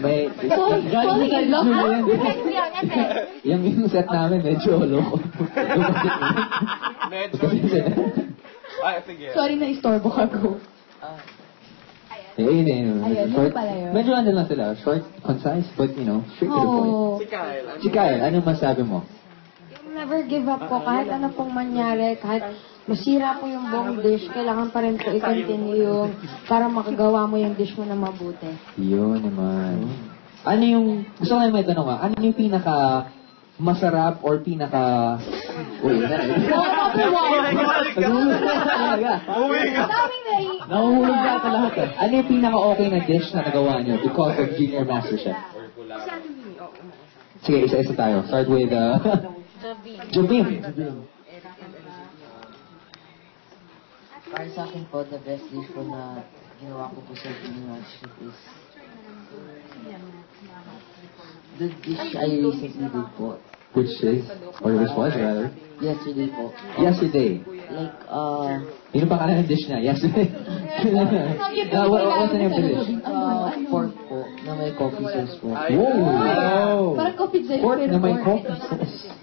May... Yung set namin, medyo loko. Sorry na istorbo ka ko. Ayun. Ayun pala yun. Medyo ano lang sila, short, concise, but you know, straight to the point. Si Kyle, ano masabi mo? Never give up po. Kahit ano pong mangyari, kahit masira po yung buong dish, kailangan pa rin po i-continue yung para makagawa mo yung dish mo na mabuti. Yun naman. Ano yung, gusto ko na may tanong ano yung pinaka masarap or pinaka... Uy, nahuhulog na ito lahat eh. Ano yung pinaka okay na dish na nagawa niyo because of Junior MasterChef? Sige, isa-isa tayo. Start with... Jobim. Para sa akin po, the best dish po na ginawa ko po sa Junior MasterChef is the dish I recently did po. Which is, or which was rather? Yesterday po. Yesterday. Like, Yun pa ka na yung dish niya, yesterday. What's the name of the dish? Pork po, na may coffee sauce po. Whoa! Parang coffee sauce. Pork na may coffee sauce.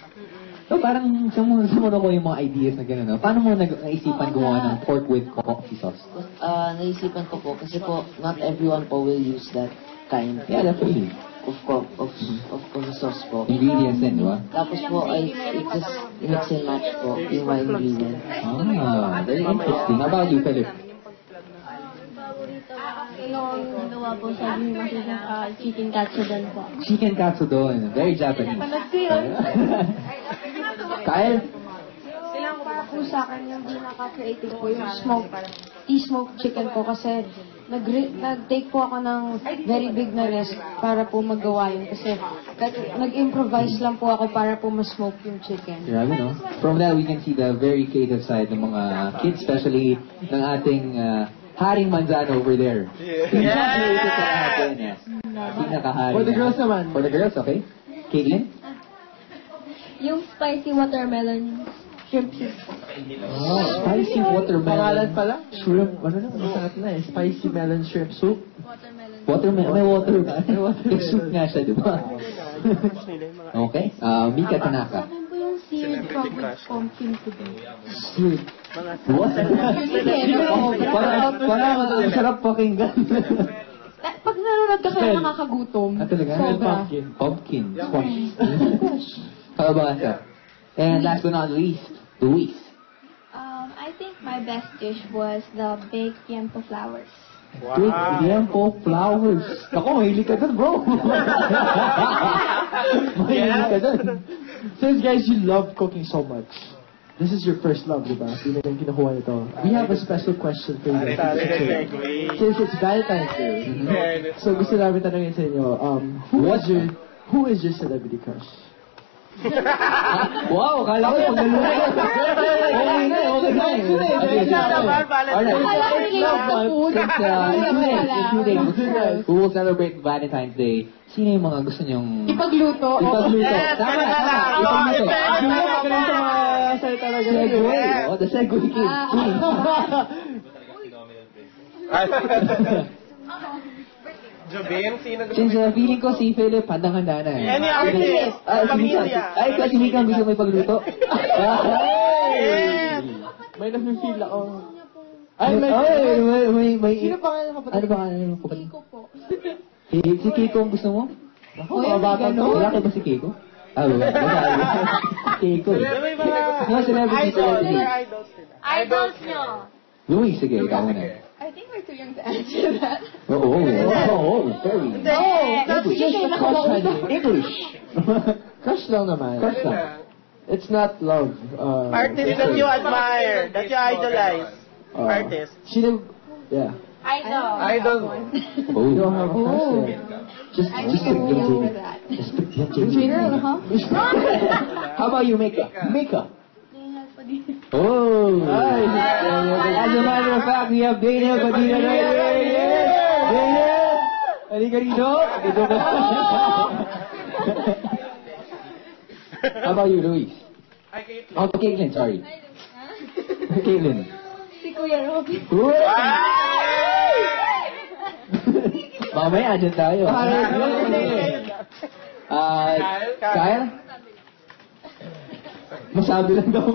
So, parang saan mo nakuha yung mga ideas na gano'n, no? Paano mo naisipan gumawa ng pork with coffee sauce? Naisipan ko po, kasi po, not everyone po will use that kind. Yeah, definitely. Of coffee sauce po. Ingredients din, di ba? Tapos po, it just mix and match po yung mga ingredients. Very interesting. How about you, Philip? Yung ginawa po sa chicken katsudon po. Chicken katsudon. Very Japanese. Kyle? Para po sa akin, yung pinaka-creative po yung smoked chicken po kasi nag-take po ako ng very big na risk para po magawa yun kasi nag-improvise lang po ako para po ma-smoke yung chicken. Grabe, no? From that, we can see the very creative side ng mga kids, especially ng ating Haring Manzano over there. Congratulations sa atin. Pinaka-haring. For the girls naman. For the girls, okay? Caitlin? Yung spicy watermelon shrimp soup. Spicy watermelon. Pangalan pala? Shrimp. Ano na? Masarap na eh. Spicy melon shrimp soup. Watermelon. May water ba? May soup nga siya, di ba? Okay. Mika Tanaka. Akin po yung seared frog with pumpkin pudding. Seared. What? Parang ang sarap pakinggan. Pag nanonood ka kaya nakakagutom. Talaga? Sobra. Pumpkin. Squash. How about that? And last but not least, Luis. I think my best dish was the baked yampo flowers. Baked yampo flowers. Ako, mahilig ka dun, bro. Mahilig ka dun. Since guys, you love cooking so much. This is your first love, diba? Hindi na yung kinukuha nito. We have a special question for you. Since it's Valentine's Day, so gusto namin tanongin sa inyo, who is your celebrity crush? Wow, kala ko paglalunay. Alright, who will celebrate Valentine's Day? Sino yung mga gusto nyong... Ipagluto. Tama. Ipagluto. Segway. Oh, the Segway King. Jobim, sino gusto Since feeling ko si Philip, handang-handa na eh. Any artist? Pamilya. Ay, kasi hindi ka gusto may pagluto. May nafe-feel ako. May... Sino pangalan kapatid? Ano ba ang kapatid? Kiko po. Si Keiko ang gusto mo? Ako, mga bata to. Lalaki ba si Keiko? Wala. Keiko. No, celebrity. Idols nyo. Louis, sige, ikaw na. I think we're too young to answer that. Oo, very. English. Crush lang naman. Crush lang. It's not love. Artist that you admire, that you idolize. Artist. Sino? Yeah. Idol. Oh. You don't have a crush yet. Just How about you, Mika? Oh! As a matter of fact, we have Dana Padilla right here. Dana! Halika rito. How about you, Luis? Oh, Caitlin, sorry. Caitlin. Si Kuya Robin. Mamaya, dyan tayo. Kyle? Masabi lang daw.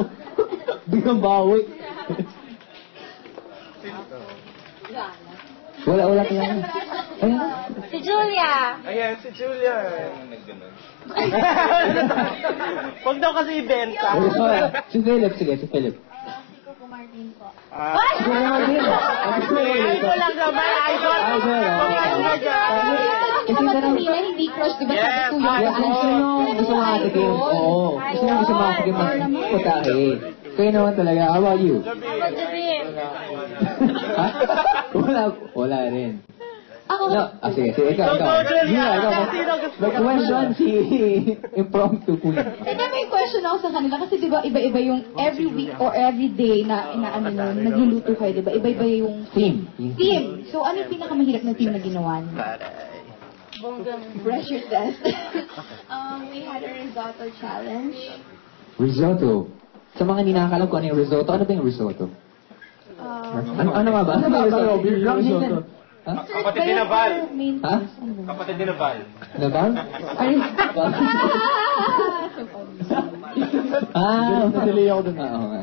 Biglang bawi. Wala kaya. Ayun. Si Julia! Ayan, si Julia. Huwag daw kasi ibenta. Si Philip, sige, si Philip. Si Coco Martin po. Si Kuya Martin. Idol lang naman, idol. Kasi tanong, hindi crush, di ba? Yes, gusto mo matikim? Oo. Gusto mo matikim ng putahe. Kayo naman talaga. How about you? How about the beer? Ha? Wala rin. Ako, No. Sige, ikaw. Julia, Ikaw. sino gusto May question si impromptu queen. hindi may question ako sa kanila kasi di ba iba-iba yung every week or every day na inaano nyo, nagluluto kayo, di ba? Iba-iba yung Team. team. So, ano yung pinakamahirap na team na ginawa niyo? Pressure test. We had a risotto challenge. Risotto. Sa mga hindi nakakalam kung ano yung risotto, ano ba yung risotto? Ano nga ba? Ano ba yung risotto? Ha? Kapatid ni Naval. Ha? Kapatid ni Naval. Naval? Ah, Nadali ako dun. Oo nga.